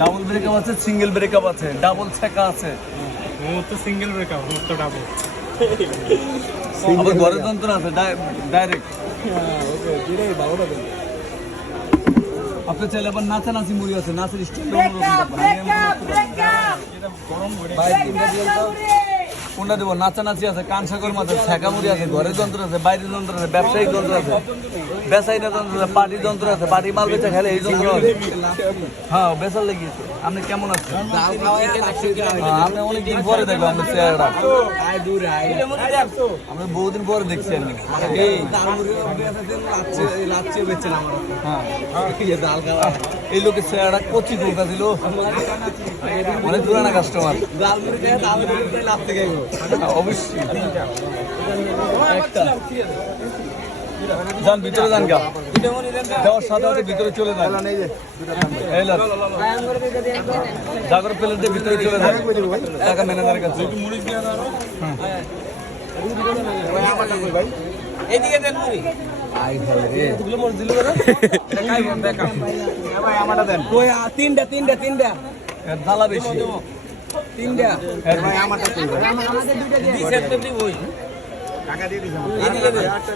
Double breakup আছে, single breakup আছে, double ছেকা আছে। তো সিঙ্গেল ব্রেকআপ, তো ডাবল। আবার ঘরের যন্ত্র আছে ডাইরেক্ট। আপনি চাইলে আবার নাচানাচি মুড়ি আছে, নাচের স্টাইল কোনটা দেবো? নাচানাচি আছে, কানসাগর মাছ আছে, ছেঁকা মুড়ি আছে, ঘরের যন্ত্র আছে, বাইরের যন্ত্র আছে, ব্যবসায়িক যন্ত্র আছে, বেসাইনা যন্ত্র আছে, পার্টি যন্ত্র আছে, পার্টি মাল বেচা খেলে এই যন্ত্র আছে। হ্যাঁ, বেচার লেগেছে। আপনি কেমন আছেন? আপনি অনেকদিন পরে দেখবো আপনার চেহারাটা, আমরা বহুদিন পরে দেখছি আমি। এই লোকের চেহারাটা কচি কৌকা ছিল, অনেক পুরানা কাস্টমার। অবশ্যই যান ভিতরে, যান গা দেওয়ার সাথে সাথে ভিতরে চলে যান। জাগর প্লেট দিয়ে ভিতরে চলে যায় টাকা ম্যানেজারের কাছে। তিনটা ঢালা বেশি, তিনটা